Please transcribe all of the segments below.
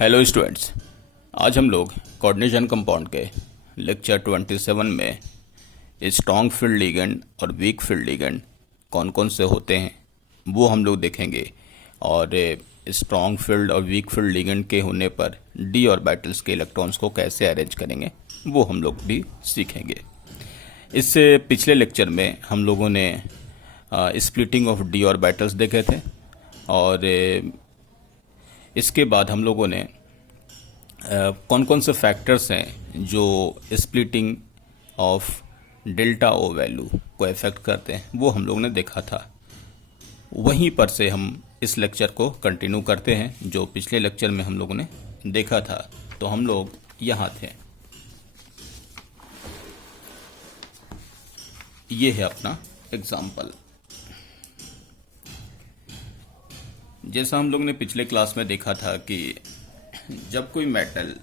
Hello students. आज हम लोग कोऑर्डिनेशन कंपाउंड के लेक्चर 27 में स्ट्रॉन्ग फील्ड लिगेंड और वीक फील्ड लिगेंड कौन कौन से होते हैं वो हम लोग देखेंगे। और स्ट्रॉन्ग फील्ड और वीक फील्ड लिगेंड के होने पर डी ऑर्बिटल्स के इलेक्ट्रॉन्स को कैसे अरेंज करेंगे वो हम लोग भी सीखेंगे। इससे पिछले लेक्चर में हम लोगों ने स्प्लिटिंग ऑफ डी ऑर्बिटल्स देखे थे और इसके बाद हम लोगों ने कौन कौन से फैक्टर्स हैं जो splitting of delta O value को इफेक्ट करते हैं वो हम लोगों ने देखा था। वहीं पर से हम इस लेक्चर को कंटिन्यू करते हैं जो पिछले लेक्चर में हम लोगों ने देखा था। तो हम लोग यहाँ थे, ये है अपना एग्जाम्पल। जैसा हम लोग ने पिछले क्लास में देखा था कि जब कोई मेटल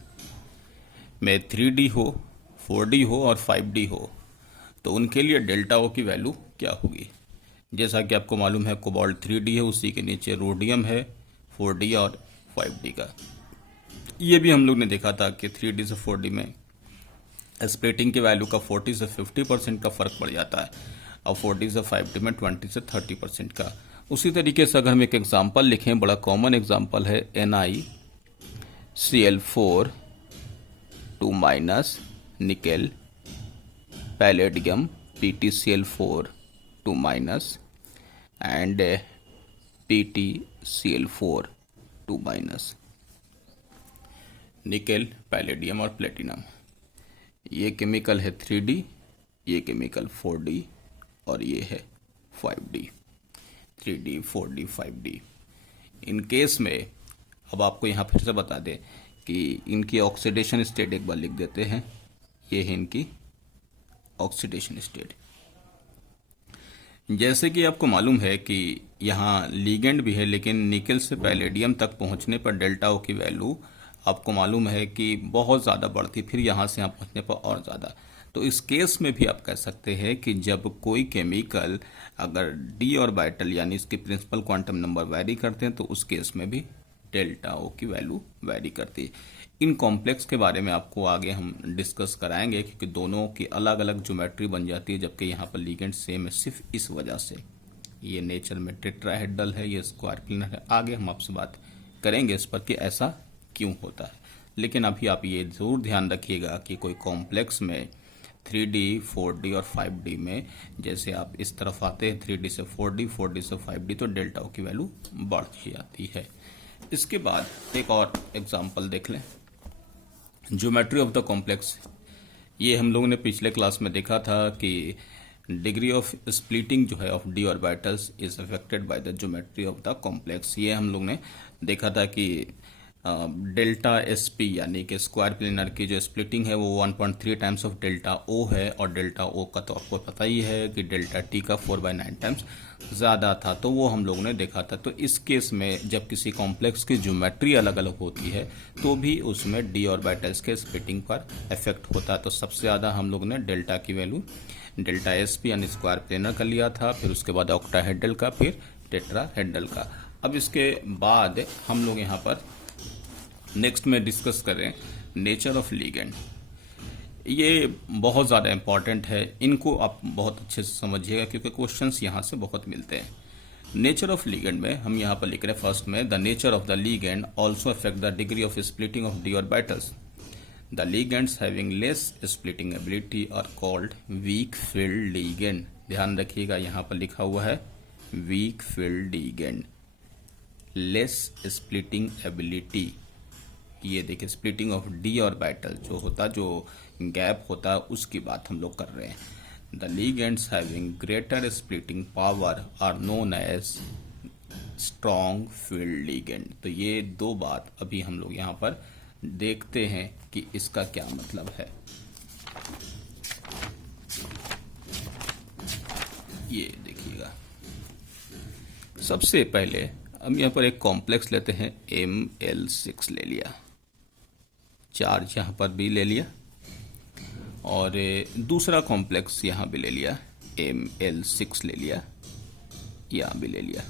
में 3D हो, 4D हो और 5D हो तो उनके लिए डेल्टा ओ की वैल्यू क्या होगी। जैसा कि आपको मालूम है कोबाल्ट 3D है, उसी के नीचे रोडियम है 4D और 5D का। ये भी हम लोग ने देखा था कि 3D से 4D में स्प्लिटिंग की वैल्यू का 40 से 50% का फ़र्क पड़ जाता है और 4D से 5D में 20 से 30% का। उसी तरीके से अगर हम एक एग्जांपल लिखें, बड़ा कॉमन एग्जांपल है NiCl4 2 minus nickel palladium PtCl4 2 minus and PtCl4 2 minus. Nickel, palladium और प्लेटिनम, ये केमिकल है 3D, ये केमिकल 4D और ये है 5D। 3D 4D 5D। In case में अब आपको यहाँ फिर से बता दें कि इनकी ऑक्सीडेशन स्टेट एक बार लिख देते हैं। ये है इनकी ऑक्सीडेशन स्टेट। जैसे कि आपको मालूम है कि यहाँ लिगेंड भी है, लेकिन निकेल से पैलेडियम तक पहुँचने पर डेल्टा ओ की वैल्यू आपको मालूम है कि बहुत ज़्यादा बढ़ती, फिर यहाँ से यहाँ पहुँचने पर और ज़्यादा। तो इस केस में भी आप कह सकते हैं कि जब कोई केमिकल अगर डी ऑर्बिटल यानी इसके प्रिंसिपल क्वांटम नंबर वैरी करते हैं तो उस केस में भी डेल्टा ओ की वैल्यू वैरी करती है। इन कॉम्प्लेक्स के बारे में आपको आगे हम डिस्कस कराएंगे क्योंकि दोनों की अलग अलग ज्योमेट्री बन जाती है, जबकि यहाँ पर लिगेंड सेम है सिर्फ इस वजह से। ये नेचर में टेट्राहेड्रल है, ये स्क्वायर प्लेनर है। आगे हम आपसे बात करेंगे इस पर कि ऐसा क्यों होता है। लेकिन अभी आप ये ज़रूर ध्यान रखिएगा कि कोई कॉम्प्लेक्स में 3D 4D और 5D में जैसे आप इस तरफ आते हैं 3D से 4D 4D से 5D तो डेल्टा ओ की वैल्यू बढ़ती जाती है। इसके बाद एक और एग्जांपल देख लें, ज्योमेट्री ऑफ द कॉम्प्लेक्स। ये हम लोगों ने पिछले क्लास में देखा था कि डिग्री ऑफ स्प्लिटिंग जो है of d orbitals is affected by the geometry of the complex. ये हम लोग ने देखा था कि डेल्टा SP यानी कि स्क्वायर प्लेनर की जो स्प्लिटिंग है वो 1.3 टाइम्स ऑफ डेल्टा O है और डेल्टा O का तो आपको पता ही है कि डेल्टा T का 4/9 टाइम्स ज़्यादा था, तो वो हम लोगों ने देखा था। तो इस केस में जब किसी कॉम्प्लेक्स की ज्योमेट्री अलग अलग होती है तो भी उसमें डी ऑर्बिटल्स के स्प्लिटिंग पर इफेक्ट होता है। तो सबसे ज़्यादा हम लोगों ने डेल्टा की वैल्यू डेल्टा SP यानी स्क्वायर प्लेनर का लिया था, फिर उसके बाद ऑक्टाहेड्रल का, फिर टेट्राहेड्रल का। अब इसके बाद हम लोग यहाँ पर नेक्स्ट में डिस्कस करें नेचर ऑफ लिगेंड। ये बहुत ज़्यादा इंपॉर्टेंट है, इनको आप बहुत अच्छे से समझिएगा क्योंकि क्वेश्चंस यहाँ से बहुत मिलते हैं। नेचर ऑफ लिगेंड में हम यहाँ पर लिख रहे हैं फर्स्ट में, the nature of the ligand also affect the degree of splitting of d orbitals. The ligands having less splitting ability are called weak field ligand. ध्यान रखिएगा यहाँ पर लिखा हुआ है weak field ligand, less splitting ability. ये देखिए splitting of d orbital जो होता, जो गैप होता है उसकी बात हम लोग कर रहे हैं। The ligands having greater splitting power are known as strong field ligand. तो ये दो बात अभी हम लोग यहाँ पर देखते हैं कि इसका क्या मतलब है। ये देखिएगा, सबसे पहले हम यहाँ पर एक कॉम्प्लेक्स लेते हैं ML6 ले लिया, चार्ज यहाँ पर भी ले लिया और दूसरा कॉम्प्लेक्स यहाँ भी ले लिया ML6 ले लिया, यहाँ भी ले लिया।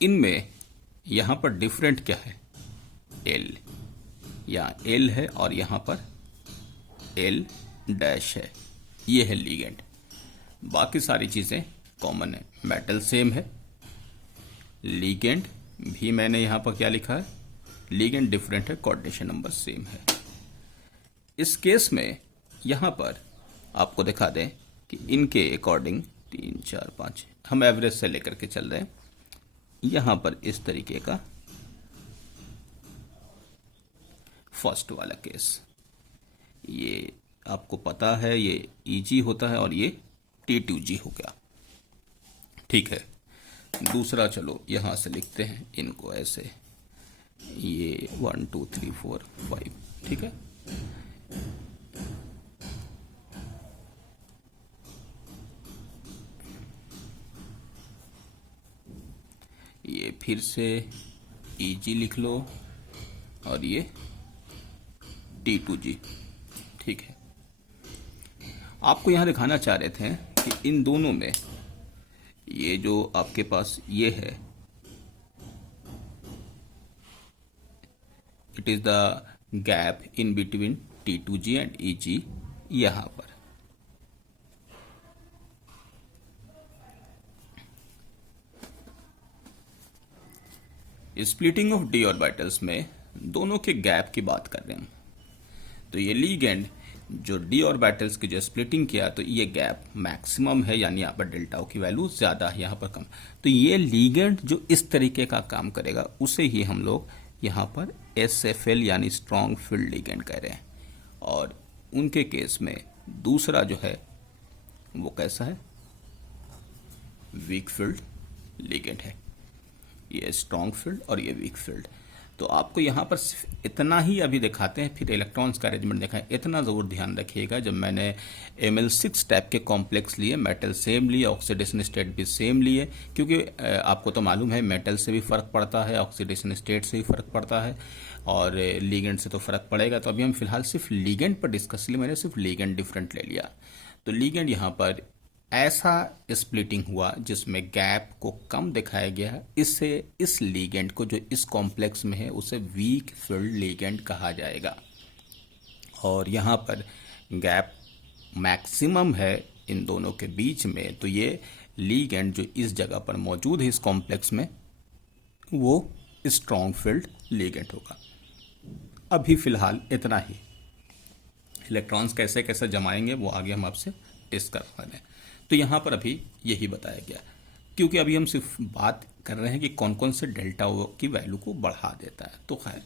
इनमें यहाँ पर डिफरेंट क्या है, एल, यहाँ एल है और यहाँ पर एल डैश है, ये है लीगेंड। बाकी सारी चीज़ें कॉमन है, मेटल सेम है, लीगेंड भी मैंने यहाँ पर क्या लिखा है, लीगेंड डिफरेंट है, कोऑर्डिनेशन नंबर सेम है। इस केस में यहाँ पर आपको दिखा दें कि इनके अकॉर्डिंग 3 4 5 हम एवरेज से लेकर के चल रहे हैं। यहाँ पर इस तरीके का फर्स्ट वाला केस, ये आपको पता है ये EG होता है और ये T2G हो गया, ठीक है। दूसरा चलो यहाँ से लिखते हैं इनको ऐसे, ये 1 2 3 4 5, ठीक है। ये फिर से EG लिख लो और ये T2G, ठीक है। आपको यहाँ दिखाना चाह रहे थे कि इन दोनों में ये जो आपके पास ये है, it is the gap in between T2G and EG। यहाँ पर स्प्लिटिंग ऑफ डी ऑर्बिटल्स में दोनों के गैप की बात कर रहे हैं। तो ये लीगेंड जो डी ऑर्बिटल्स की जो स्प्लिटिंग किया, तो ये गैप मैक्सिमम है, यानी यहाँ पर डेल्टा की वैल्यू ज्यादा है, यहाँ पर कम। तो ये लीगेंड जो इस तरीके का काम करेगा उसे ही हम लोग यहाँ पर SFL यानी स्ट्रॉन्ग फील्ड लीगेंड कह रहे हैं। और उनके केस में दूसरा जो है वो कैसा है, वीक फील्ड लीगेंड है। ये स्ट्रॉन्ग फील्ड और ये वीक फील्ड। तो आपको यहाँ पर सिर्फ इतना ही अभी दिखाते हैं, फिर इलेक्ट्रॉन्स का अरेंजमेंट दिखाएं। इतना ज़रूर ध्यान रखिएगा, जब मैंने Ml6 टाइप के कॉम्प्लेक्स लिए, मेटल सेम लिए, ऑक्सीडेशन स्टेट भी सेम लिए, क्योंकि आपको तो मालूम है मेटल से भी फ़र्क पड़ता है, ऑक्सीडेशन स्टेट से भी फ़र्क पड़ता है, और लीगेंड से तो फ़र्क पड़ेगा। तो अभी हम फिलहाल सिर्फ लीगेंड पर डिस्कस लिए, मैंने सिर्फ लीगेंड डिफरेंट ले लिया। तो लीगेंड यहाँ पर ऐसा स्प्लिटिंग हुआ जिसमें गैप को कम दिखाया गया है, इससे इस लीगेंड को जो इस कॉम्प्लेक्स में है उसे वीक फील्ड लीगेंड कहा जाएगा। और यहाँ पर गैप मैक्सिमम है इन दोनों के बीच में, तो ये लीगेंड जो इस जगह पर मौजूद है इस कॉम्प्लेक्स में, वो स्ट्रॉन्ग फील्ड लीगेंड होगा। अभी फिलहाल इतना ही। इलेक्ट्रॉन्स कैसे कैसे जमाएंगे वो आगे हम आपसे डिस्कस करें। तो यहाँ पर अभी यही बताया गया, क्योंकि अभी हम सिर्फ बात कर रहे हैं कि कौन कौन से डेल्टा की वैल्यू को बढ़ा देता है। तो खैर,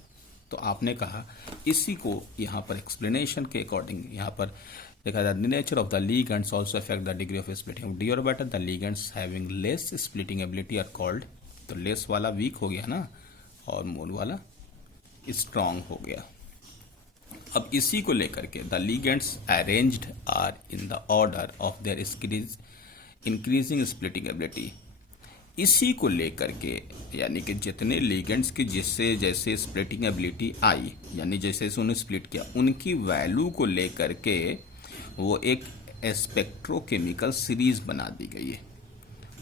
तो आपने कहा इसी को यहाँ पर एक्सप्लेनेशन के अकॉर्डिंग यहाँ पर देखा जाए, the nature of the ligands also affect the degree of splitting of d orbital. The ligands having less splitting ability are called, तो लेस वाला वीक हो गया ना, और मोर वाला स्ट्रॉन्ग हो गया। अब इसी को लेकर के the ligands arranged are in the order of their increasing splitting ability. इसी को लेकर के, यानी कि जितने लीगेंड्स की जिससे जैसे स्प्लिटिंग एबिलिटी आई, यानी जैसे जैसे उन्हें स्प्लिट किया, उनकी वैल्यू को लेकर के वो एक स्पेक्ट्रोकेमिकल सीरीज बना दी गई है।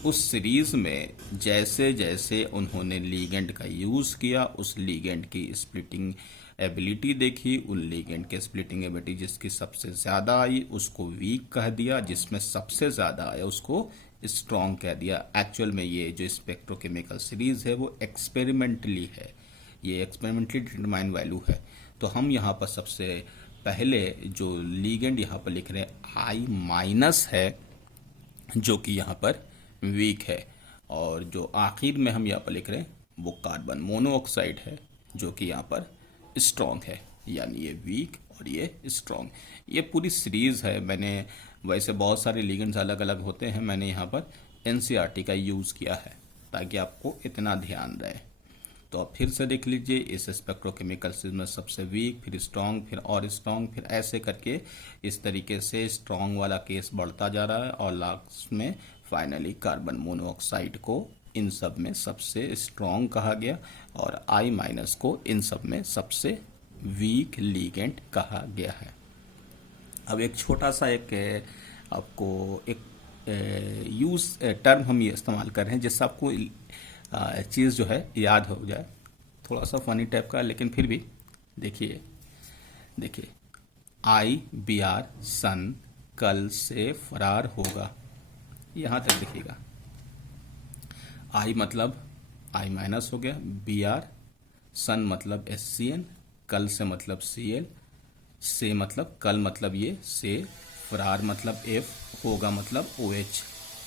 उस सीरीज में जैसे जैसे उन्होंने लीगेंड का यूज किया, उस लीगेंड की स्प्लिटिंग एबिलिटी देखी, उन लीगेंड के स्प्लिटिंग एबिलिटी जिसकी सबसे ज्यादा आई उसको वीक कह दिया, जिसमें सबसे ज्यादा आया उसको स्ट्रॉन्ग कह दिया। एक्चुअल में ये जो स्पेक्ट्रोकेमिकल सीरीज है वो एक्सपेरिमेंटली है, ये एक्सपेरिमेंटली डिटरमाइन वैल्यू है। तो हम यहाँ पर सबसे पहले जो लीगेंड यहाँ पर लिख रहे हैं I माइनस है, जो कि यहाँ पर वीक है, और जो आखिर में हम यहाँ पर लिख रहे हैं वो कार्बन मोनोऑक्साइड है, जो कि यहाँ पर स्ट्रॉन्ग है, यानी ये वीक और ये स्ट्रॉन्ग। ये पूरी सीरीज है। मैंने वैसे बहुत सारे लीगेंड्स अलग अलग होते हैं, मैंने यहाँ पर NCERT का यूज़ किया है ताकि आपको इतना ध्यान रहे। तो आप फिर से देख लीजिए, इस स्पेक्ट्रोकेमिकल सीरीज में सबसे वीक, फिर स्ट्रॉन्ग, फिर और स्ट्रॉन्ग, फिर ऐसे करके इस तरीके से स्ट्रॉन्ग वाला केस बढ़ता जा रहा है, और लास्ट में फाइनली कार्बन मोनोऑक्साइड को इन सब में सबसे स्ट्रॉन्ग कहा गया, और I माइनस को इन सब में सबसे वीक लीगेंड कहा गया है। अब एक छोटा सा एक आपको एक टर्म हम ये इस्तेमाल कर रहे हैं जिससे आपको चीज़ जो है याद हो जाए। थोड़ा सा फनी टाइप का, लेकिन फिर भी देखिए देखिए, IBR सन कल से फरार होगा, यहाँ तक देखिएगा। आई मतलब आई माइनस हो गया, BR सन मतलब SCN, कल से मतलब CL, से मतलब कल मतलब ये से, फरार मतलब F, होगा मतलब OH।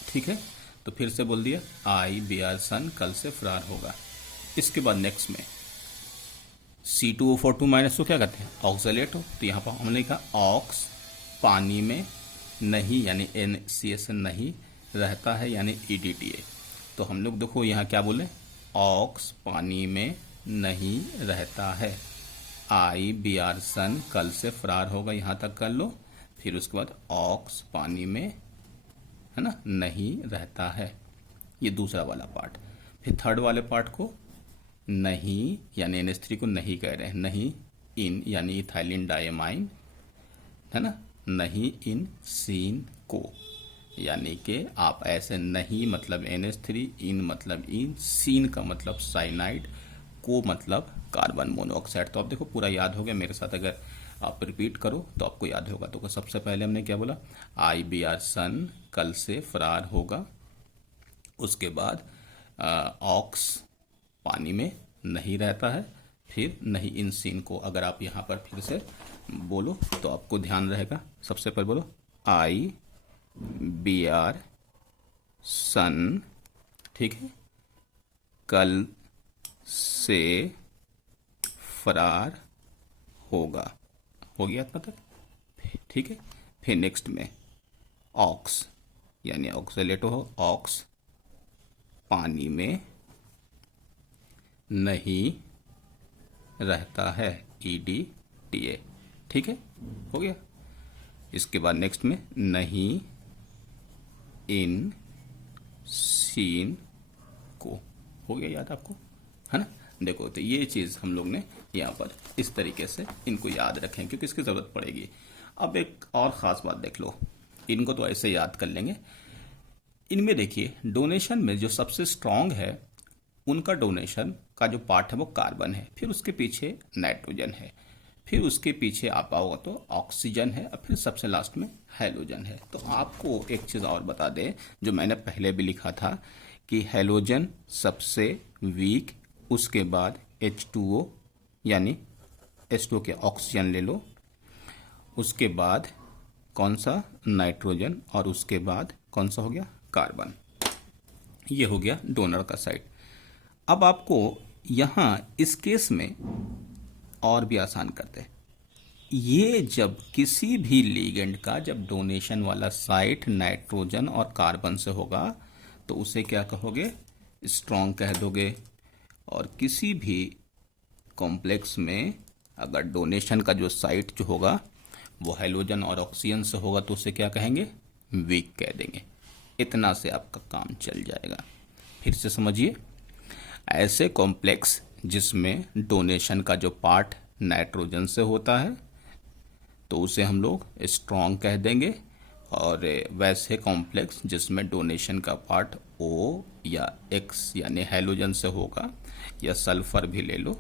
ठीक है, तो फिर से बोल दिया, IBR सन कल से फरार होगा। इसके बाद नेक्स्ट में C2O42 माइनस को क्या करते हैं, ऑक्सलेट हो, तो यहाँ पर हमने लिखा ऑक्स पानी में नहीं यानी NCSN नहीं रहता है यानी EDTA। तो हम लोग देखो यहाँ क्या बोले, ऑक्स पानी में नहीं रहता है, IBR सन कल से फरार होगा, यहाँ तक कर लो। फिर उसके बाद ऑक्स पानी में है ना नहीं रहता है, ये दूसरा वाला पार्ट। फिर थर्ड वाले पार्ट को नहीं यानी NH3 को नहीं कह रहे हैं, नहीं इन यानी इथाइलिन डायमाइन है ना, नहीं इन सीन को, यानी कि आप ऐसे नहीं मतलब NH3, इन मतलब इन, सीन का मतलब साइनाइड, को मतलब कार्बन मोनोऑक्साइड। तो आप देखो पूरा याद हो गया मेरे साथ, अगर आप रिपीट करो तो आपको याद होगा। तो सबसे पहले हमने क्या बोला, IBR सन कल से फरार होगा, उसके बाद ऑक्स पानी में नहीं रहता है, फिर नहीं इन सीन को। अगर आप यहाँ पर फिर से बोलो तो आपको ध्यान रहेगा। सबसे पहले बोलो IBR सन, ठीक है, कल से फरार होगा, हो गया इतना तक, ठीक है। फिर नेक्स्ट में ऑक्स यानी ऑक्सलेट हो, ऑक्स पानी में नहीं रहता है, EDTA, ठीक है, हो गया। इसके बाद नेक्स्ट में नहीं इन सीन को, हो गया याद आपको, है ना। देखो तो ये चीज़ हम लोग ने यहाँ पर इस तरीके से इनको याद रखें क्योंकि इसकी ज़रूरत पड़ेगी। अब एक और ख़ास बात देख लो, इनको तो ऐसे याद कर लेंगे। इनमें देखिए डोनेशन में जो सबसे स्ट्रांग है उनका डोनेशन का जो पार्ट है वो कार्बन है, फिर उसके पीछे नाइट्रोजन है, फिर उसके पीछे आप आओगे तो ऑक्सीजन है, और फिर सबसे लास्ट में हेलोजन है। तो आपको एक चीज़ और बता दें जो मैंने पहले भी लिखा था कि हेलोजन सबसे वीक, उसके बाद H2O यानी H2O के ऑक्सीजन ले लो, उसके बाद कौन सा नाइट्रोजन, और उसके बाद कौन सा हो गया कार्बन। ये हो गया डोनर का साइड। अब आपको यहाँ इस केस में और भी आसान करते हैं, ये जब किसी भी लिगेंड का जब डोनेशन वाला साइट नाइट्रोजन और कार्बन से होगा तो उसे क्या कहोगे, स्ट्रॉन्ग कह दोगे। और किसी भी कॉम्प्लेक्स में अगर डोनेशन का जो साइट जो होगा वो हेलोजन और ऑक्सीजन से होगा तो उसे क्या कहेंगे, वीक कह देंगे। इतना से आपका काम चल जाएगा। फिर से समझिए, ऐसे कॉम्प्लेक्स जिसमें डोनेशन का जो पार्ट नाइट्रोजन से होता है तो उसे हम लोग स्ट्रॉन्ग कह देंगे, और वैसे कॉम्प्लेक्स जिसमें डोनेशन का पार्ट O या X यानी हेलोजन से होगा, या सल्फर भी ले लो,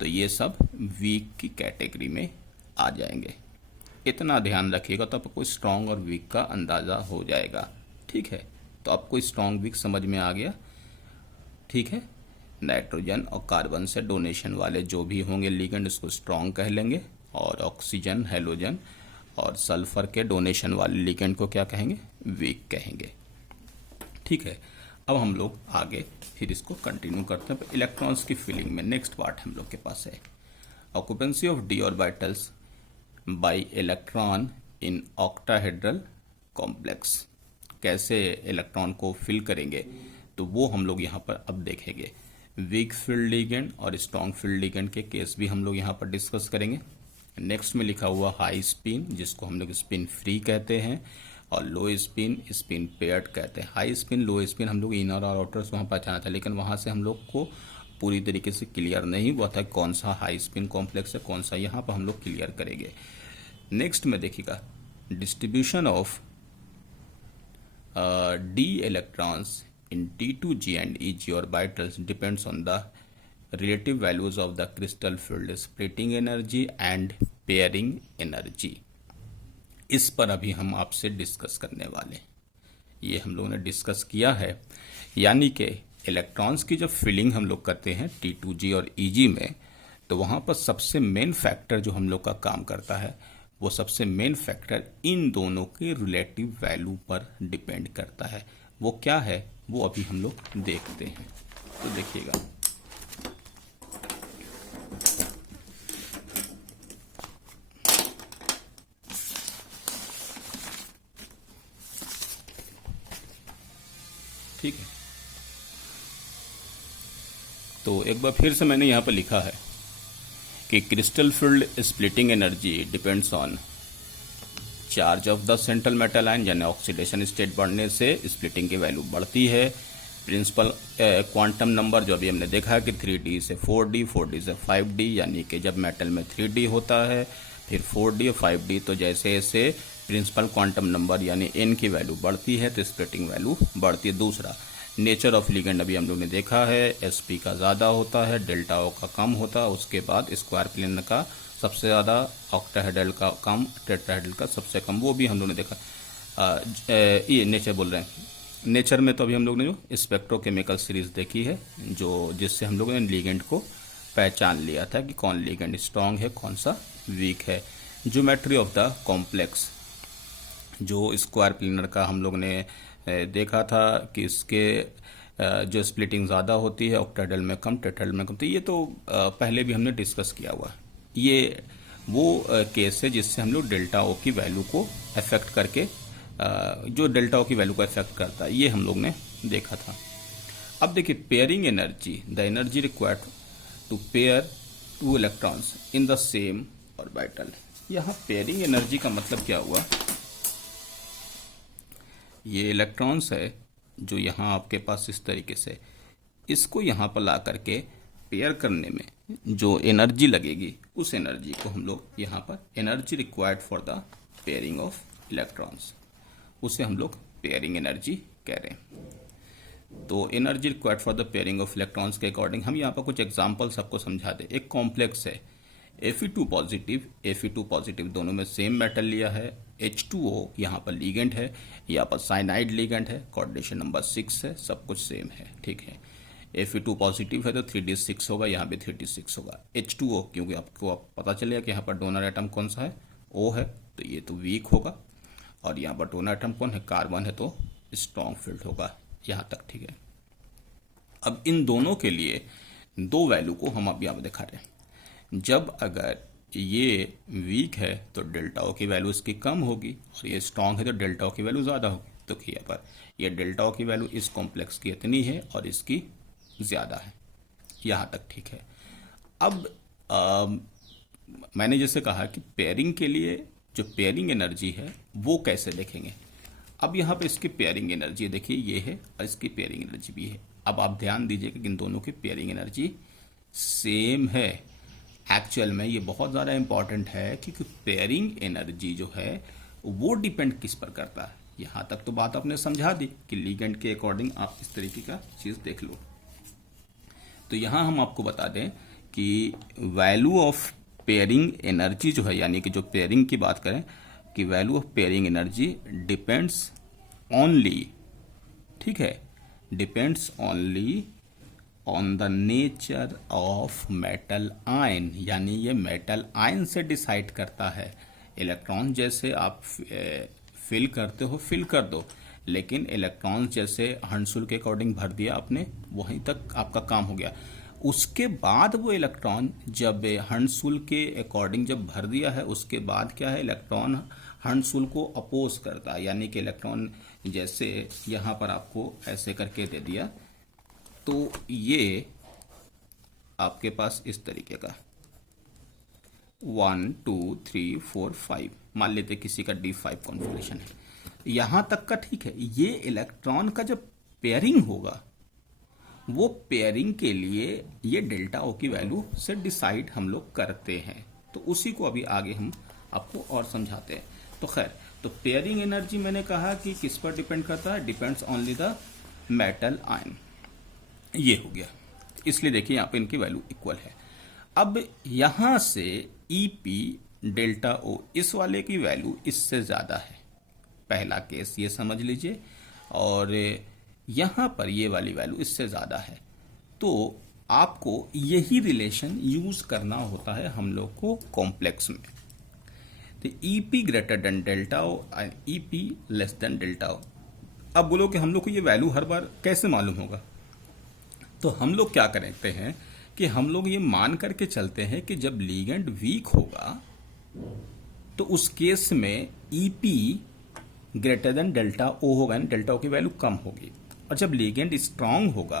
तो ये सब वीक की कैटेगरी में आ जाएंगे। इतना ध्यान रखिएगा तो आपको स्ट्रॉन्ग और वीक का अंदाज़ा हो जाएगा, ठीक है। तो आपको स्ट्रॉन्ग वीक समझ में आ गया, ठीक है। नाइट्रोजन और कार्बन से डोनेशन वाले जो भी होंगे लिगेंड उसको स्ट्रॉन्ग कह लेंगे, और ऑक्सीजन, हेलोजन और सल्फर के डोनेशन वाले लिगेंड को क्या कहेंगे, वीक कहेंगे, ठीक है। अब हम लोग आगे फिर इसको कंटिन्यू करते हैं इलेक्ट्रॉन्स की फिलिंग में। नेक्स्ट पार्ट हम लोग के पास है occupancy of d orbitals bye electron in octahedral complex. कैसे इलेक्ट्रॉन को फिल करेंगे तो वो हम लोग यहाँ पर अब देखेंगे। वीक फील्ड लिगेंड और स्ट्रॉन्ग फील्ड लिगेंड के केस भी हम लोग यहाँ पर डिस्कस करेंगे। नेक्स्ट में लिखा हुआ हाई स्पिन, जिसको हम लोग स्पिन फ्री कहते हैं, और लो स्पिन स्पिन पेयर्ड कहते हैं। हाई स्पिन, लो स्पिन हम लोग इनर और आउटर से वहाँ पहचाना था, लेकिन वहाँ से हम लोग को पूरी तरीके से क्लियर नहीं हुआ था कौन सा हाई स्पिन कॉम्प्लेक्स है कौन सा, यहाँ पर हम लोग क्लियर करेंगे। नेक्स्ट में देखिएगा distribution of d electrons in T2G and EG orbitals depends on the relative values of the crystal field splitting energy and pairing energy. इस पर अभी हम आपसे डिस्कस करने वाले, ये हम लोगों ने डिस्कस किया है। यानी कि इलेक्ट्रॉन्स की जब फिलिंग हम लोग करते हैं T2G और EG में, तो वहाँ पर सबसे मेन फैक्टर जो हम लोग का काम करता है, वो सबसे मेन फैक्टर इन दोनों के रिलेटिव वैल्यू पर डिपेंड करता है। वो क्या है वो अभी हम लोग देखते हैं। तो देखिएगा, ठीक है। तो एक बार फिर से मैंने यहाँ पर लिखा है कि crystal field splitting energy depends on charge of the central metal ion, यानी ऑक्सीडेशन स्टेट बढ़ने से स्प्लिटिंग की वैल्यू बढ़ती है। प्रिंसिपल क्वांटम नंबर जो अभी हमने देखा कि 3D से 4D, 4D से 5D, यानी कि जब मेटल में 3D होता है फिर 4D और 5D, तो जैसे जैसे प्रिंसिपल क्वांटम नंबर यानी n की वैल्यू बढ़ती है तो स्प्लिटिंग वैल्यू बढ़ती है। दूसरा, नेचर ऑफ लिगेंड अभी हम लोग ने देखा है, sp का ज़्यादा होता है, डेल्टा ओ का कम होता है, उसके बाद स्क्वायर प्लेन का सबसे ज़्यादा, ऑक्टाहेड्रल का कम, टेट्राहेड्रल का सबसे कम, वो भी हम लोग ने देखा। ये नेचर बोल रहे हैं। नेचर में तो अभी हम लोग ने जो स्पेक्ट्रोकेमिकल सीरीज देखी है, जो जिससे हम लोगों ने लिगेंड को पहचान लिया था कि कौन लिगेंड स्ट्रांग है, कौन सा वीक है। ज्योमेट्री ऑफ द कॉम्प्लेक्स, जो स्क्वायर प्लेनर का हम लोग ने देखा था कि इसके जो स्प्लिटिंग ज़्यादा होती है, ऑक्टाहेड्रल में कम, टेट्राहेड्रल में कम। तो ये तो पहले भी हमने डिस्कस किया हुआ। ये वो केस है जिससे हम लोग डेल्टा ओ की वैल्यू को अफेक्ट करके, जो डेल्टा ओ की वैल्यू को अफेक्ट करता है, ये हम लोग ने देखा था। अब देखिए, pairing energy, the energy required to pair two electrons in the same orbital. यहाँ पेयरिंग एनर्जी का मतलब क्या हुआ? ये इलेक्ट्रॉन्स है जो यहाँ आपके पास इस तरीके से, इसको यहाँ पर ला करके पेयर करने में जो एनर्जी लगेगी, उस एनर्जी को हम लोग यहाँ पर energy required for the pairing of electrons, उसे हम लोग पेयरिंग एनर्जी कह रहे हैं। तो energy required for the pairing of electrons के अकॉर्डिंग हम यहाँ पर कुछ एग्जांपल्स आपको समझा दें। एक कॉम्प्लेक्स है Fe2 पॉजिटिव, Fe2 पॉजिटिव, दोनों में सेम मेटल लिया है। H2O यहाँ पर लिगेंड है, यहाँ पर साइनाइड लिगेंड है, कोऑर्डिनेशन नंबर 6 है, सब कुछ सेम है, ठीक है। Fe2 पॉजिटिव है तो 3d6 होगा, यहाँ भी 3d6 होगा। H2O, क्योंकि आपको पता चलेगा कि यहाँ पर डोनर एटम कौन सा है, O है, तो ये तो वीक होगा। और यहाँ पर डोनर एटम कौन है, कार्बन है, तो स्ट्रॉन्ग फील्ड होगा, यहाँ तक, ठीक है। अब इन दोनों के लिए दो वैल्यू को हम अब यहाँ पर दिखा रहे हैं। जब अगर ये वीक है तो डेल्टा ओ की वैल्यू इसकी कम होगी, और ये स्ट्रॉन्ग है तो डेल्टा ओ की वैल्यू ज़्यादा होगी। तो यहाँ पर ये डेल्टा ओ की वैल्यू इस कॉम्प्लेक्स की इतनी है और इसकी ज़्यादा है, यहाँ तक, ठीक है। अब मैंने जैसे कहा कि पेयरिंग के लिए जो पेयरिंग एनर्जी है वो कैसे देखेंगे। अब यहाँ पे इसकी पेयरिंग एनर्जी देखिए, ये है, और इसकी पेयरिंग एनर्जी भी है। अब आप ध्यान दीजिएगा कि इन दोनों की पेयरिंग एनर्जी सेम है। एक्चुअल में ये बहुत ज़्यादा इंपॉर्टेंट है क्योंकि पेयरिंग एनर्जी जो है वो डिपेंड किस पर करता है। यहाँ तक तो बात आपने समझा दी कि लिगेंड के अकॉर्डिंग आप इस तरीके का चीज़ देख लो। तो यहाँ हम आपको बता दें कि वैल्यू ऑफ पेयरिंग एनर्जी जो है, यानी कि जो पेयरिंग की बात करें कि value of pairing energy depends only, ठीक है, depends only on the nature of metal ion, यानी ये मेटल आयन से डिसाइड करता है। इलेक्ट्रॉन जैसे आप फिल करते हो, फिल कर दो, लेकिन इलेक्ट्रॉन जैसे हंसुल के अकॉर्डिंग भर दिया आपने, वहीं तक आपका काम हो गया। उसके बाद वो इलेक्ट्रॉन जब हंसुल के अकॉर्डिंग जब भर दिया है, उसके बाद क्या है, इलेक्ट्रॉन हंसुल को अपोज करता है। यानी कि इलेक्ट्रॉन जैसे यहाँ पर आपको ऐसे करके दे दिया, तो ये आपके पास इस तरीके का 1 2 3 4 5, मान लेते किसी का D5 कॉन्फ़िगरेशन है, यहाँ तक का ठीक है। ये इलेक्ट्रॉन का जब पेयरिंग होगा, वो पेयरिंग के लिए ये डेल्टा ओ की वैल्यू से डिसाइड हम लोग करते हैं। तो उसी को अभी आगे हम आपको और समझाते हैं। तो खैर, तो पेयरिंग एनर्जी मैंने कहा कि किस पर डिपेंड करता है, depends only the metal ion, ये हो गया। इसलिए देखिए यहाँ पे इनकी वैल्यू इक्वल है। अब यहाँ से ईपी डेल्टा ओ, इस वाले की वैल्यू इससे ज़्यादा है, पहला केस ये समझ लीजिए, और यहाँ पर ये वाली वैल्यू इससे ज़्यादा है। तो आपको यही रिलेशन यूज़ करना होता है हम लोग को कॉम्प्लेक्स में। तो EP greater than delta O and EP less than delta O. अब बोलो कि हम लोग को ये वैल्यू हर बार कैसे मालूम होगा? तो हम लोग क्या करते हैं कि हम लोग ये मान करके चलते हैं कि जब लिगेंड वीक होगा तो उस केस में ईपी ग्रेटर देन डेल्टा ओ होगा, डेल्टा ओ की वैल्यू कम होगी, और जब लिगेंड स्ट्रांग होगा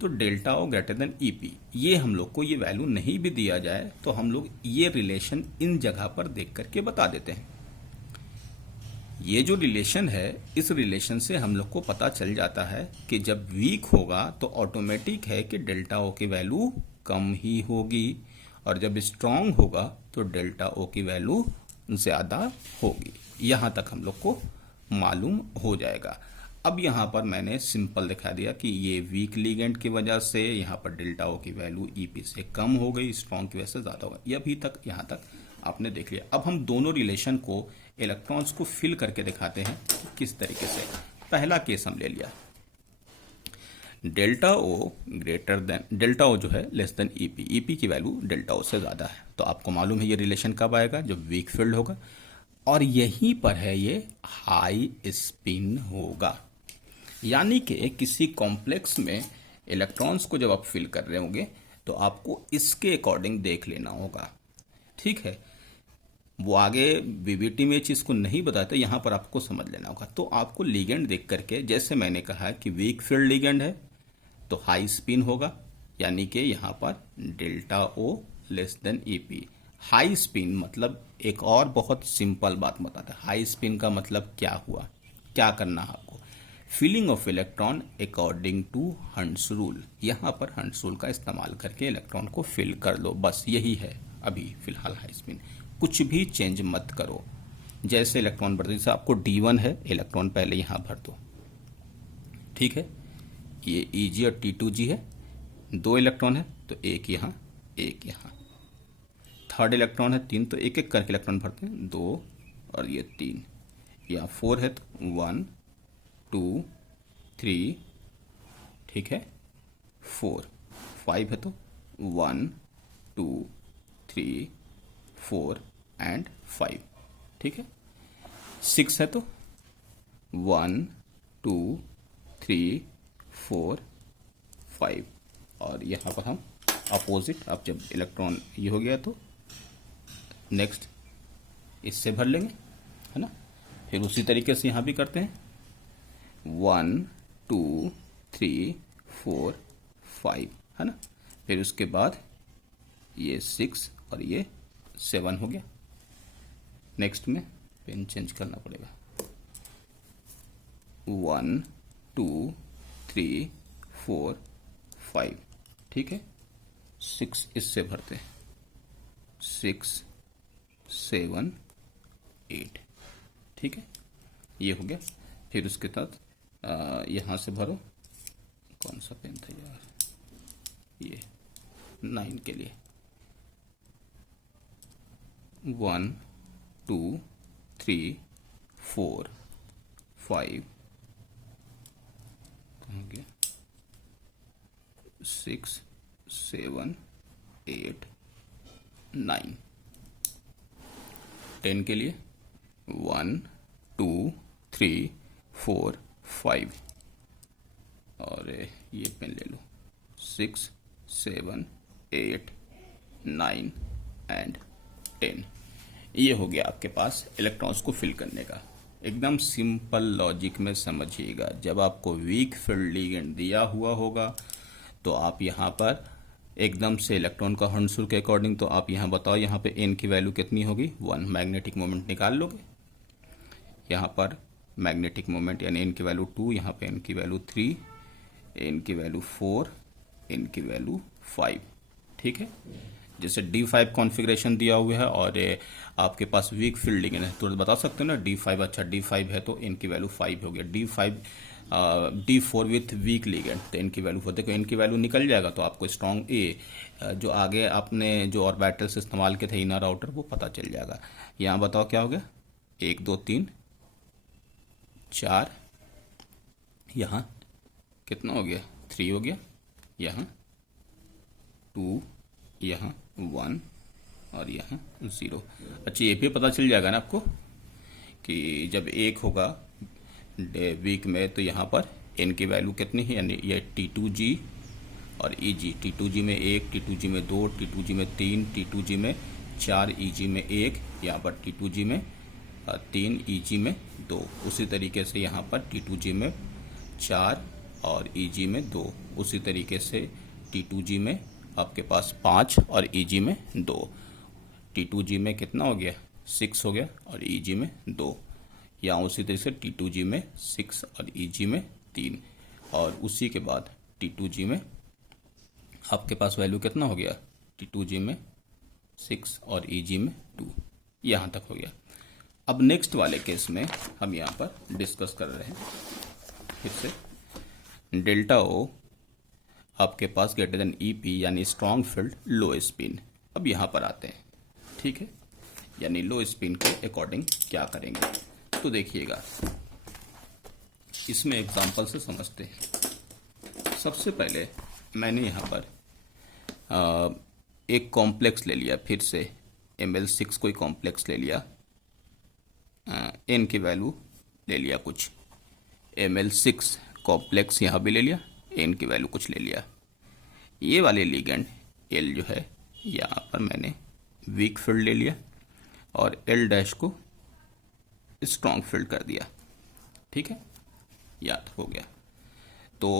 तो डेल्टा ओ ग्रेटर देन ईपी। ये हम लोग को ये वैल्यू नहीं भी दिया जाए तो हम लोग ये रिलेशन इन जगह पर देख करके बता देते हैं। ये जो रिलेशन है, इस रिलेशन से हम लोग को पता चल जाता है कि जब वीक होगा तो ऑटोमेटिक है कि डेल्टा ओ की वैल्यू कम ही होगी, और जब स्ट्रांग होगा तो डेल्टा ओ की वैल्यू ज़्यादा होगी। यहाँ तक हम लोग को मालूम हो जाएगा। अब यहाँ पर मैंने सिंपल दिखा दिया कि ये वीक लिगेंड की वजह से यहाँ पर डेल्टा ओ की वैल्यू ईपी से कम हो गई, स्ट्रॉन्ग की वजह से ज़्यादा हो गई। ये अभी तक यहाँ तक आपने देख लिया। अब हम दोनों रिलेशन को, इलेक्ट्रॉन्स को फिल करके दिखाते हैं कि किस तरीके से। पहला केस हम ले लिया, डेल्टा ओ ग्रेटर देन, डेल्टा ओ जो है लेस देन ईपी, ईपी की वैल्यू डेल्टा ओ से ज़्यादा है। तो आपको मालूम है ये रिलेशन कब आएगा? जब वीक फील्ड होगा, और यहीं पर है ये हाई स्पिन होगा। यानी कि किसी कॉम्प्लेक्स में इलेक्ट्रॉन्स को जब आप फिल कर रहे होंगे तो आपको इसके अकॉर्डिंग देख लेना होगा, ठीक है। वो आगे बीबीटी में चीज़ को नहीं बताते, यहाँ पर आपको समझ लेना होगा। तो आपको लिगेंड देख करके, जैसे मैंने कहा कि वीक फील्ड लिगेंड है तो हाई स्पिन होगा, यानी कि यहाँ पर delta O less than EP. High spin मतलब एक और बहुत सिंपल बात बताता है। हाई स्पिन का मतलब क्या हुआ, क्या करना है आपको? Filling of electron according to Hund's rule. यहाँ पर हंट्स रूल का इस्तेमाल करके इलेक्ट्रॉन को फिल कर लो, बस यही है अभी फिलहाल हाई स्पिन। कुछ भी चेंज मत करो। जैसे इलेक्ट्रॉन बढ़ते, जैसे आपको D1 है, इलेक्ट्रॉन पहले यहाँ भर दो, ठीक है। ये EG और T2G है, 2 इलेक्ट्रॉन है तो एक यहाँ एक यहाँ। थर्ड इलेक्ट्रॉन है 3, तो एक एक करके इलेक्ट्रॉन भरते हैं, 2 और ये 3। यहाँ 4 है तो 1 2 3, ठीक है, 4। 5 है तो 1 2 3 4 एंड 5, ठीक है। 6 है तो 1 2 3 4 5, और यहाँ पर हम अपोजिट, अब जब इलेक्ट्रॉन ये हो गया तो नेक्स्ट इससे भर लेंगे, है ना। फिर उसी तरीके से यहाँ भी करते हैं, 1 2 3 4 5, है ना। फिर उसके बाद ये 6 और ये 7 हो गया। नेक्स्ट में पेन चेंज करना पड़ेगा, 1 2 3 4 5, ठीक है। 6 इससे भरते हैं, 6 7 8, ठीक है, ये हो गया। फिर उसके साथ यहाँ से भरो, कौन सा पेन था यार, ये 9 के लिए, 1 2 3 4 5, कहाँ गया, 6 7 8 9। 10 के लिए 1 2 3 4 5, और ये पेन ले लो, 6 7 8 9 एंड 10। ये हो गया आपके पास इलेक्ट्रॉन्स को फिल करने का। एकदम सिंपल लॉजिक में समझिएगा। जब आपको वीक फील्ड लिगेंड दिया हुआ होगा तो आप यहाँ पर एकदम से इलेक्ट्रॉन का हंट्स रूल के अकॉर्डिंग, तो आप यहाँ बताओ, यहाँ पे n की वैल्यू कितनी होगी, 1। मैग्नेटिक मोमेंट निकाल लोगे, यहाँ पर मैग्नेटिक मोमेंट यानी n की वैल्यू 2, यहाँ पे n की वैल्यू 3, n की वैल्यू 4, n की वैल्यू 5, ठीक है। जैसे D5 कॉन्फ़िगरेशन दिया हुआ है और आपके पास वीक फील्ड लिगेंड है तो बता सकते हो ना D5, अच्छा D5 है तो n की वैल्यू 5 हो गया। D5 D4 with week ligand, तो इनकी वैल्यू देखो, इनकी वैल्यू निकल जाएगा तो आपको स्ट्रॉन्ग जो आगे आपने जो ऑर्बिटल्स इस्तेमाल किए थे इनर आउटर वो पता चल जाएगा। यहाँ बताओ क्या हो गया, 1 2 3 4, यहाँ कितना हो गया 3 हो गया, यहाँ 2, यहाँ 1 और यहाँ 0। अच्छा ये भी पता चल जाएगा ना आपको कि जब 1 होगा वीक में तो यहाँ पर n की वैल्यू कितनी है, यानी ये T2G और EG, T2G में 1, T2G में 2, T2G में 3, T2G में 4, EG में 1, यहाँ पर T2G में 3, EG में 2। उसी तरीके से यहाँ पर T2G में 4 और EG में 2। उसी तरीके से T2G में आपके पास 5 और EG में 2। T2G में कितना हो गया 6 हो गया और EG में 2। या उसी तरीके से T2G में 6 और EG में 3। और उसी के बाद T2G में आपके पास वैल्यू कितना हो गया, T2G में 6 और EG में 2। यहाँ तक हो गया। अब नेक्स्ट वाले केस में हम यहाँ पर डिस्कस कर रहे हैं फिर से डेल्टा O आपके पास ग्रेटर देन EP यानी स्ट्रॉन्ग फील्ड लो स्पिन। अब यहाँ पर आते हैं, ठीक है, यानी लो स्पिन के अकॉर्डिंग क्या करेंगे तो देखिएगा, इसमें एग्जांपल से समझते हैं। सबसे पहले मैंने यहाँ पर एक कॉम्प्लेक्स ले लिया, फिर से Ml6 कोई कॉम्प्लेक्स ले लिया, n की वैल्यू ले लिया कुछ, Ml6 कॉम्प्लेक्स यहाँ भी ले लिया, n की वैल्यू कुछ ले लिया। ये वाले लिगेंड L जो है यहाँ पर मैंने वीक फील्ड ले लिया और L डैश को स्ट्रॉन्ग फील्ड कर दिया, ठीक है, याद हो गया। तो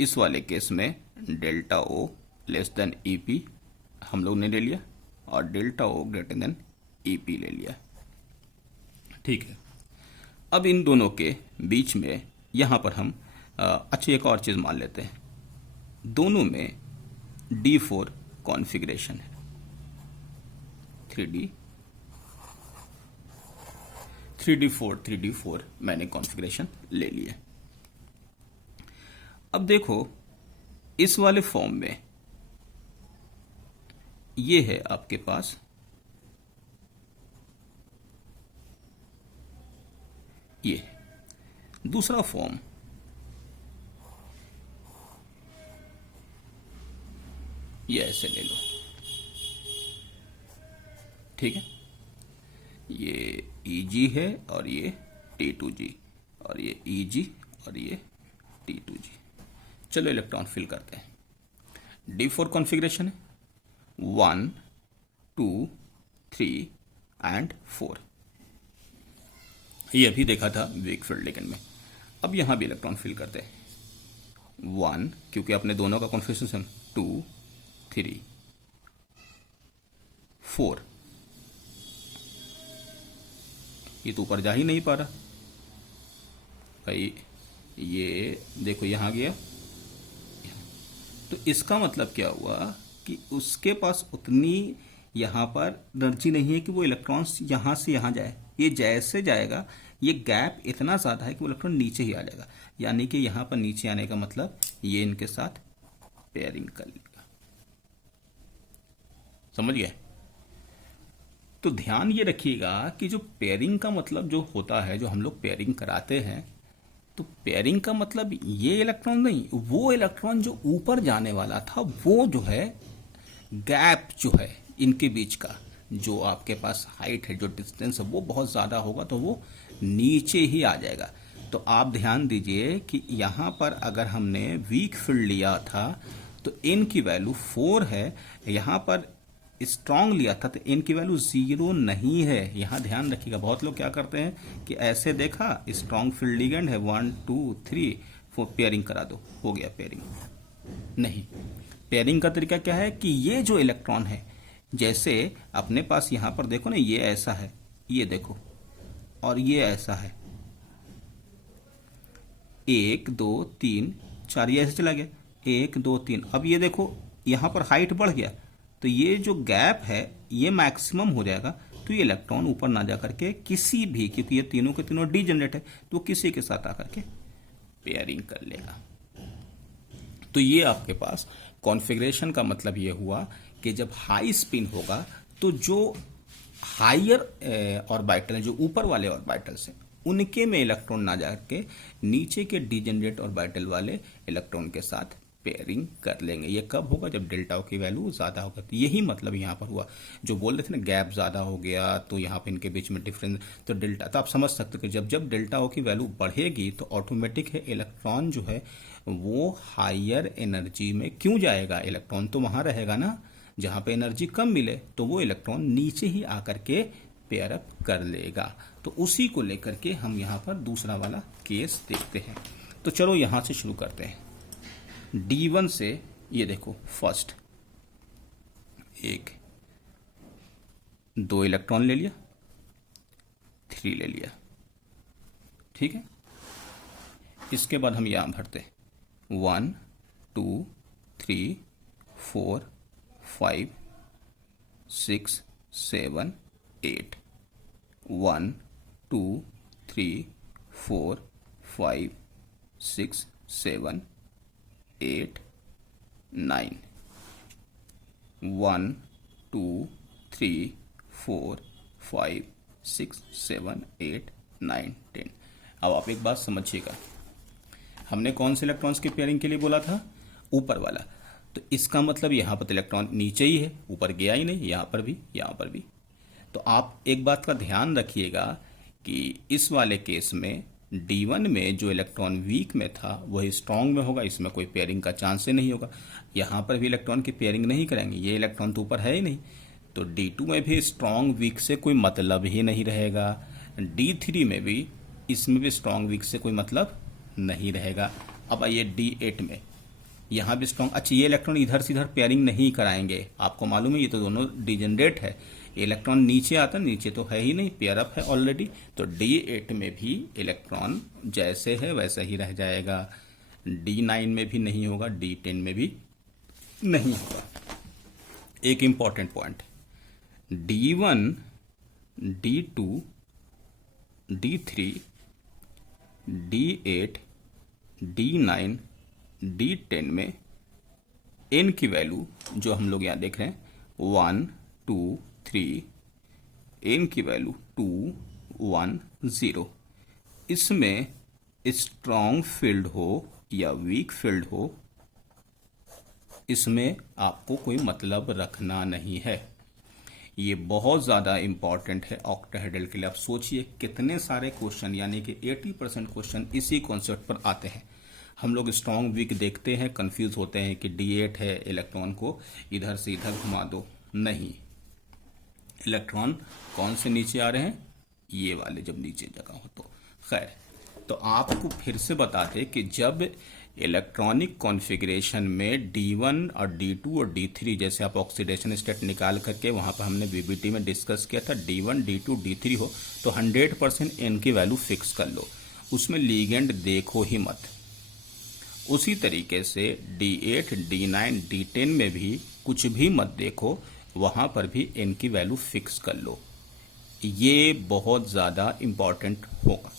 इस वाले केस में delta O less than EP हम लोग ने ले लिया और delta O greater than EP ले लिया, ठीक है। अब इन दोनों के बीच में यहाँ पर हम अच्छा एक और चीज़ मान लेते हैं, दोनों में D4 कॉन्फ़िगरेशन है, 3D4 मैंने कॉन्फ़िगरेशन ले लिया। अब देखो इस वाले फॉर्म में ये है आपके पास ये दूसरा फॉर्म, ये ऐसे ले लो, ठीक है, ये EG है और ये T2G और ये EG और ये T2G। चलो इलेक्ट्रॉन फिल करते हैं। D4 कॉन्फ़िगरेशन है 1 2 3 एंड 4। ये अभी देखा था वीक फील्ड लिगेंड में। अब यहां भी इलेक्ट्रॉन फिल करते हैं 1 क्योंकि अपने दोनों का कॉन्फ़िगरेशन 2 3 4। ये तो ऊपर जा ही नहीं पा रहा भाई, ये देखो यहां गया, तो इसका मतलब क्या हुआ कि उसके पास उतनी यहां पर एनर्जी नहीं है कि वो इलेक्ट्रॉन्स यहां से यहां जाए। ये जैसे जाएगा ये गैप इतना ज्यादा है कि वो इलेक्ट्रॉन नीचे ही आ जाएगा, यानी कि यहां पर नीचे आने का मतलब ये इनके साथ पेयरिंग कर लेगा। समझ गए? तो ध्यान ये रखिएगा कि जो पेयरिंग का मतलब जो होता है, जो हम लोग पेयरिंग कराते हैं, तो पेयरिंग का मतलब ये इलेक्ट्रॉन नहीं, वो इलेक्ट्रॉन जो ऊपर जाने वाला था वो जो है गैप जो है इनके बीच का, जो आपके पास हाइट है, जो डिस्टेंस है वो बहुत ज़्यादा होगा तो वो नीचे ही आ जाएगा। तो आप ध्यान दीजिए कि यहाँ पर अगर हमने वीक फील्ड लिया था तो n की वैल्यू 4 है, यहाँ पर स्ट्रॉन्ग लिया था तो n की वैल्यू 0 नहीं है। यहाँ ध्यान रखिएगा, बहुत लोग क्या करते हैं कि ऐसे देखा स्ट्रॉन्ग फील्ड लिगेंड है 1 2 3 4 पेयरिंग करा दो, हो गया पेयरिंग। नहीं, पेयरिंग का तरीका क्या है कि ये जो इलेक्ट्रॉन है, जैसे अपने पास यहाँ पर देखो ना, ये ऐसा है, ये देखो, और ये ऐसा है, 1 2 3 4, ये ऐसे चला गया 1 2 3। अब ये देखो यहाँ पर हाइट बढ़ गया तो ये जो गैप है ये मैक्सिमम हो जाएगा, तो ये इलेक्ट्रॉन ऊपर ना जा करके किसी भी, क्योंकि ये तीनों के तीनों डीजेनरेट है, तो किसी के साथ आकर के पेयरिंग कर लेगा। तो ये आपके पास कॉन्फ़िगरेशन का मतलब ये हुआ कि जब हाई स्पिन होगा तो जो हायर ऑर्बिटल, जो ऊपर वाले ऑर्बिटल्स हैं, उनके में इलेक्ट्रॉन ना जाके नीचे के डिजेनरेट ऑर्बिटल वाले इलेक्ट्रॉन के साथ पेयरिंग कर लेंगे। ये कब होगा? जब डेल्टा ओ की वैल्यू ज़्यादा होगा। तो यही मतलब यहाँ पर हुआ। जो बोल रहे थे ना गैप ज़्यादा हो गया तो यहाँ पे इनके बीच में डिफरेंस, तो डेल्टा, तो आप समझ सकते हो कि जब जब डेल्टा ओ की वैल्यू बढ़ेगी तो ऑटोमेटिक है इलेक्ट्रॉन जो है वो हायर एनर्जी में क्यों जाएगा? इलेक्ट्रॉन तो वहाँ रहेगा ना जहाँ पे एनर्जी कम मिले, तो वो इलेक्ट्रॉन नीचे ही आकर के पेयर अप कर लेगा। तो उसी को लेकर के हम यहाँ पर दूसरा वाला केस देखते हैं। तो चलो यहाँ से शुरू करते हैं। D1 से ये देखो, फर्स्ट एक 2 इलेक्ट्रॉन ले लिया, 3 ले लिया, ठीक है। इसके बाद हम यहाँ भरते 1 2 3 4 5 6 7 8 1 2 3 4 5 6 7 8 9 1 2 3 4 5 6 7 8 9 10। अब आप एक बात समझिएगा, हमने कौन से इलेक्ट्रॉन्स की पेयरिंग के लिए बोला था? ऊपर वाला। तो इसका मतलब यहाँ पर इलेक्ट्रॉन नीचे ही है, ऊपर गया ही नहीं, यहाँ पर भी, यहाँ पर भी। तो आप एक बात का ध्यान रखिएगा कि इस वाले केस में D1 में जो इलेक्ट्रॉन वीक में था वही स्ट्रांग में होगा, इसमें कोई पेयरिंग का चांस ही नहीं होगा। यहाँ पर भी इलेक्ट्रॉन की पेयरिंग नहीं करेंगे, ये इलेक्ट्रॉन तो ऊपर है ही नहीं। तो D2 में भी स्ट्रांग वीक से कोई मतलब ही नहीं रहेगा। D3 में भी, इसमें भी स्ट्रांग वीक से कोई मतलब नहीं रहेगा। अब आइए D8 में, यहाँ भी स्ट्रांग, अच्छा ये इलेक्ट्रॉन इधर से इधर पेयरिंग नहीं कराएंगे। आपको मालूम है ये तो दोनों डिजेनरेट है, इलेक्ट्रॉन नीचे आता, नीचे तो है ही नहीं, पेयर अप है ऑलरेडी। तो D8 में भी इलेक्ट्रॉन जैसे है वैसा ही रह जाएगा। D9 में भी नहीं होगा, D10 में भी नहीं होगा। एक important point, D1 D2 D3 D8 D9 D10 में n की वैल्यू जो हम लोग यहाँ देख रहे हैं 1 2 3, n की वैल्यू 2 1 0। इसमें स्ट्रॉन्ग फील्ड हो या वीक फील्ड हो, इसमें आपको कोई मतलब रखना नहीं है। ये बहुत ज़्यादा इंपॉर्टेंट है ऑक्टाहेड्रल के लिए। आप सोचिए कितने सारे क्वेश्चन, यानी कि 80% क्वेश्चन इसी कॉन्सेप्ट पर आते हैं। हम लोग स्ट्रॉन्ग वीक देखते हैं, कंफ्यूज होते हैं कि D8 है, इलेक्ट्रॉन को इधर से इधर घुमा दो। नहीं, इलेक्ट्रॉन कौन से नीचे आ रहे हैं? ये वाले जब नीचे जगह हो तो। खैर, तो आपको फिर से बताते कि जब इलेक्ट्रॉनिक कॉन्फ़िगरेशन में D1 और D2 और D3, जैसे आप ऑक्सीडेशन स्टेट निकाल करके वहाँ पर हमने VBT में डिस्कस किया था, D1 D2 D3 हो तो 100% n की वैल्यू फिक्स कर लो, उसमें लीगेंड देखो ही मत। उसी तरीके से D8 D9 D10 में भी कुछ भी मत देखो, वहाँ पर भी n की वैल्यू फिक्स कर लो। ये बहुत ज़्यादा इम्पॉर्टेंट होगा,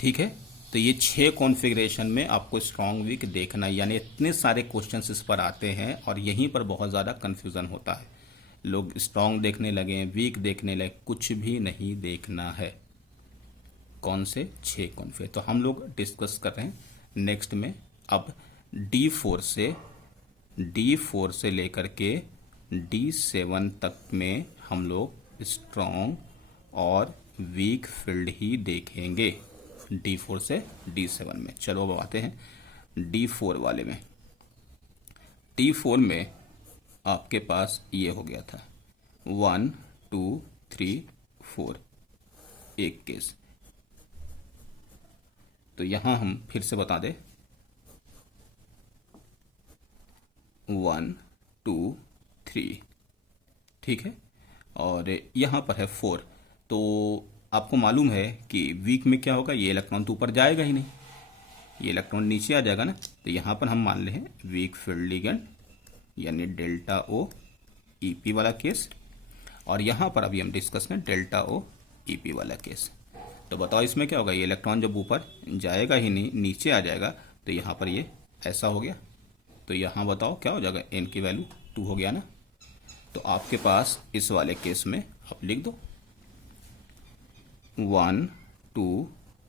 ठीक है। तो ये 6 कॉन्फ़िगरेशन में आपको स्ट्रॉन्ग वीक देखना, यानी इतने सारे क्वेश्चंस इस पर आते हैं और यहीं पर बहुत ज़्यादा कन्फ्यूज़न होता है। लोग स्ट्रॉन्ग देखने लगे, वीक देखने लगे, कुछ भी नहीं देखना है। कौन से? 6 कॉन्फ़िगर। तो हम लोग डिस्कस कर रहे हैं नेक्स्ट में। अब D4 से लेकर के D7 तक में हम लोग स्ट्रॉन्ग और वीक फील्ड ही देखेंगे, D4 से D7 में। चलो अब आते हैं D4 वाले में। D4 में आपके पास ये हो गया था 1 2 3 4, एक केस। तो यहां हम फिर से बता दें 1 2 3, ठीक है। और यहां पर है 4। तो आपको मालूम है कि वीक में क्या होगा, ये इलेक्ट्रॉन तो ऊपर जाएगा ही नहीं, ये इलेक्ट्रॉन नीचे आ जाएगा ना। तो यहाँ पर हम मान ले हैं वीक फील्ड लिगेंड, यानी डेल्टा ओ ईपी वाला केस। और यहाँ पर अभी हम डिस्कस करें डेल्टा ओ ईपी वाला केस। तो बताओ इसमें क्या होगा, ये इलेक्ट्रॉन जब ऊपर जाएगा ही नहीं, नीचे आ जाएगा, तो यहाँ पर ये ऐसा हो गया। तो यहाँ बताओ क्या हो जाएगा, n की वैल्यू 2 हो गया ना। तो आपके पास इस वाले केस में आप लिख दो 1 2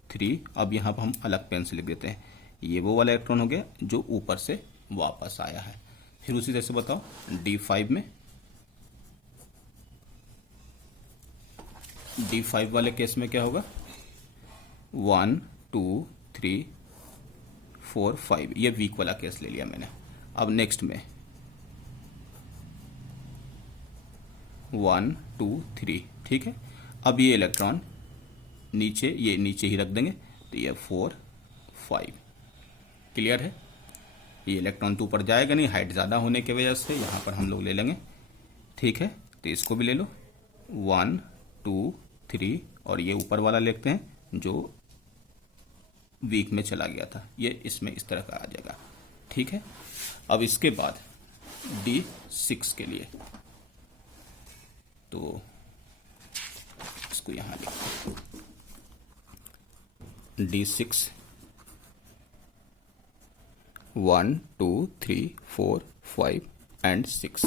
3। अब यहाँ पर हम अलग पेन से लिख देते हैं, ये वो वाला इलेक्ट्रॉन हो गया जो ऊपर से वापस आया है। फिर उसी तरह से बताओ D5 वाले केस में क्या होगा, 1 2 3 4 5, ये वीक वाला केस ले लिया मैंने। अब नेक्स्ट में 1 2 3, ठीक है। अब ये इलेक्ट्रॉन नीचे, ये नीचे ही रख देंगे, तो ये 4 5, क्लियर है। ये इलेक्ट्रॉन तो ऊपर जाएगा नहीं, हाइट ज़्यादा होने की वजह से, यहाँ पर हम लोग ले लेंगे, ठीक है। तो इसको भी ले लो 1 2 3, और ये ऊपर वाला लिखते हैं जो वीक में चला गया था, ये इसमें इस तरह का आ जाएगा, ठीक है। अब इसके बाद D6 के लिए, तो इसको यहाँ लिखो D6 1 2 3 4 5 एंड 6।